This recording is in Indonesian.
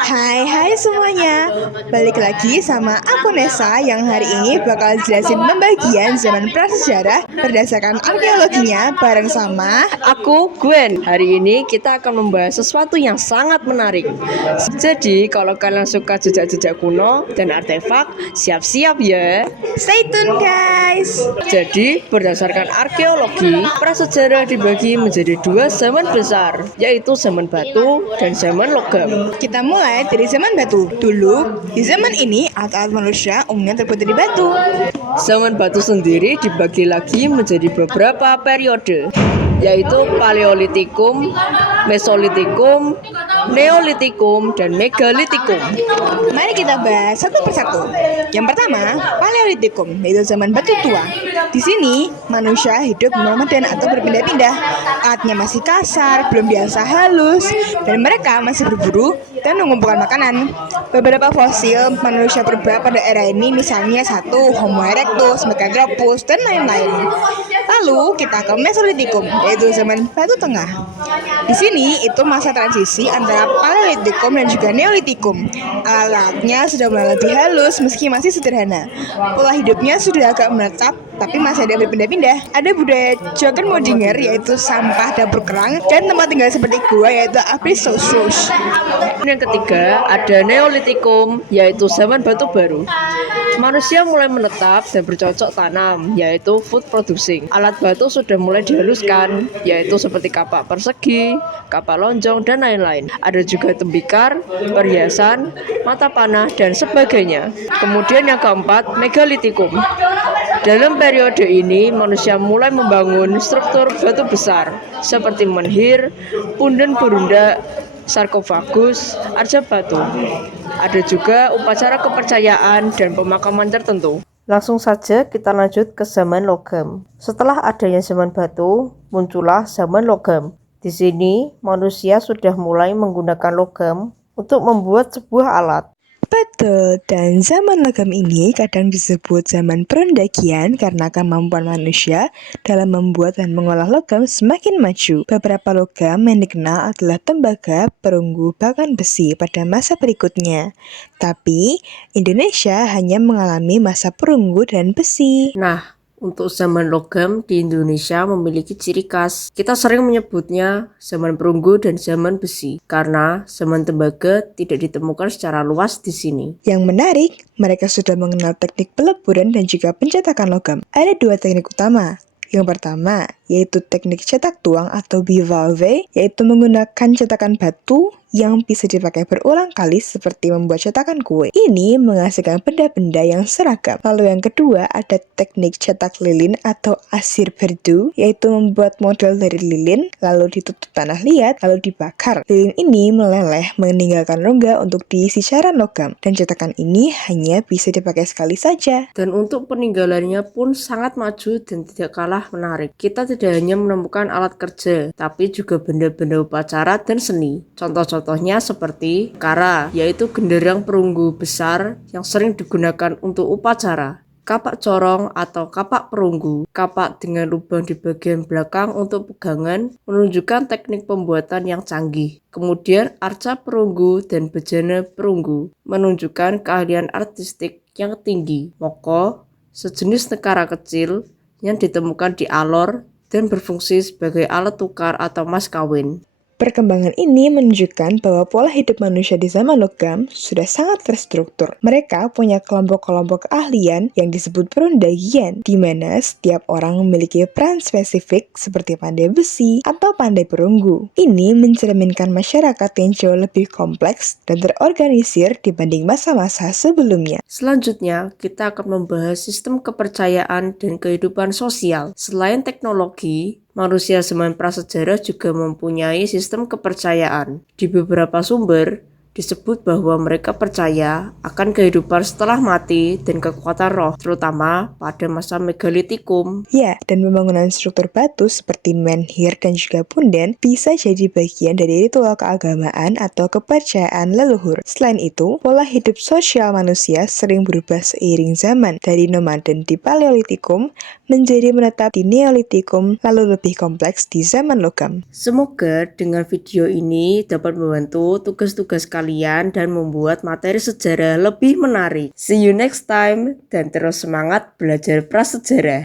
Hai semuanya, balik lagi sama aku Nesa yang hari ini bakal jelasin pembagian zaman prasejarah berdasarkan arkeologinya bareng sama Aku Gwen. Hari ini kita akan membahas sesuatu yang sangat menarik. Jadi kalau kalian suka jejak-jejak kuno dan artefak, siap-siap ya. Stay tune guys. Jadi berdasarkan arkeologi, prasejarah dibagi menjadi dua zaman besar, yaitu zaman batu dan zaman logam. Kita mulai dari zaman batu. Dulu, di zaman ini alat-alat manusia umumnya terbuat dari batu. Zaman batu sendiri dibagi lagi menjadi beberapa periode, yaitu Paleolitikum, Mesolitikum, Neolitikum, dan Megalitikum. Mari kita bahas satu persatu. Yang pertama, Paleolitikum, yaitu zaman batu tua. Di sini, manusia hidup nomaden atau berpindah-pindah. Alatnya masih kasar, belum biasa halus, dan mereka masih berburu dan mengumpulkan makanan. Beberapa fosil manusia purba pada era ini misalnya satu Homo erectus, Meganthropus, dan lain-lain. Lalu kita ke Mesolitikum, yaitu zaman batu tengah. Di sini itu masa transisi antara Paleolitikum dan juga Neolitikum. Alatnya sudah mulai lebih halus meski masih sederhana. Pola hidupnya sudah agak menetap, tapi masih ada yang berpindah-pindah. Ada budaya Jochen Modinger, yaitu sampah dapur kerang, dan tempat tinggal seperti gua, yaitu Apistosros. Yang ketiga ada Neolitikum, yaitu zaman batu baru. Manusia mulai menetap dan bercocok tanam, yaitu food producing. Alat batu sudah mulai dihaluskan, yaitu seperti kapak persegi, kapak lonjong, dan lain-lain. Ada juga tembikar, perhiasan, mata panah, dan sebagainya. Kemudian yang keempat, Megalitikum. Dalam periode ini, manusia mulai membangun struktur batu besar, seperti menhir, punden berunda, sarkofagus, arca batu. Ada juga upacara kepercayaan dan pemakaman tertentu. Langsung saja kita lanjut ke zaman logam. Setelah adanya zaman batu, muncullah zaman logam. Di sini, manusia sudah mulai menggunakan logam untuk membuat sebuah alat. Betul, dan zaman logam ini kadang disebut zaman perendagian karena kemampuan manusia dalam membuat dan mengolah logam semakin maju. Beberapa logam yang dikenal adalah tembaga, perunggu, bahkan besi pada masa berikutnya. Tapi, Indonesia hanya mengalami masa perunggu dan besi. Nah, untuk zaman logam di Indonesia memiliki ciri khas. Kita sering menyebutnya zaman perunggu dan zaman besi karena zaman tembaga tidak ditemukan secara luas di sini. Yang menarik, mereka sudah mengenal teknik peleburan dan juga pencetakan logam. Ada dua teknik utama. Yang pertama, yaitu teknik cetak tuang atau bivalve, yaitu menggunakan cetakan batu yang bisa dipakai berulang kali seperti membuat cetakan kue. Ini menghasilkan benda-benda yang seragam. Lalu yang kedua ada teknik cetak lilin atau asir berdu, yaitu membuat model dari lilin, lalu ditutup tanah liat, lalu dibakar. Lilin ini meleleh meninggalkan rongga untuk diisi cairan logam, dan cetakan ini hanya bisa dipakai sekali saja. Dan untuk peninggalannya pun sangat maju dan tidak kalah menarik. Kita tidak hanya menemukan alat kerja, tapi juga benda-benda upacara dan seni. Contohnya seperti kara, yaitu genderang perunggu besar yang sering digunakan untuk upacara. Kapak corong atau kapak perunggu, kapak dengan lubang di bagian belakang untuk pegangan, menunjukkan teknik pembuatan yang canggih. Kemudian arca perunggu dan bejana perunggu, menunjukkan keahlian artistik yang tinggi. Moko, sejenis nekara kecil yang ditemukan di Alor dan berfungsi sebagai alat tukar atau mas kawin. Perkembangan ini menunjukkan bahwa pola hidup manusia di zaman logam sudah sangat terstruktur. Mereka punya kelompok-kelompok keahlian yang disebut perendagian, di mana setiap orang memiliki peran spesifik seperti pandai besi atau pandai perunggu. Ini mencerminkan masyarakat yang jauh lebih kompleks dan terorganisir dibanding masa-masa sebelumnya. Selanjutnya, kita akan membahas sistem kepercayaan dan kehidupan sosial. Selain teknologi, manusia zaman prasejarah juga mempunyai sistem kepercayaan. Di beberapa sumber, disebut bahwa mereka percaya akan kehidupan setelah mati dan kekuatan roh, terutama pada masa Megalitikum. Ya, dan pembangunan struktur batu seperti menhir dan juga punden bisa jadi bagian dari ritual keagamaan atau kepercayaan leluhur. Selain itu, pola hidup sosial manusia sering berubah seiring zaman, dari nomaden di Paleolitikum menjadi menetap di Neolitikum, lalu lebih kompleks di zaman logam. Semoga dengan video ini dapat membantu tugas-tugas kalian kalian dan membuat materi sejarah lebih menarik. See you next time dan terus semangat belajar prasejarah.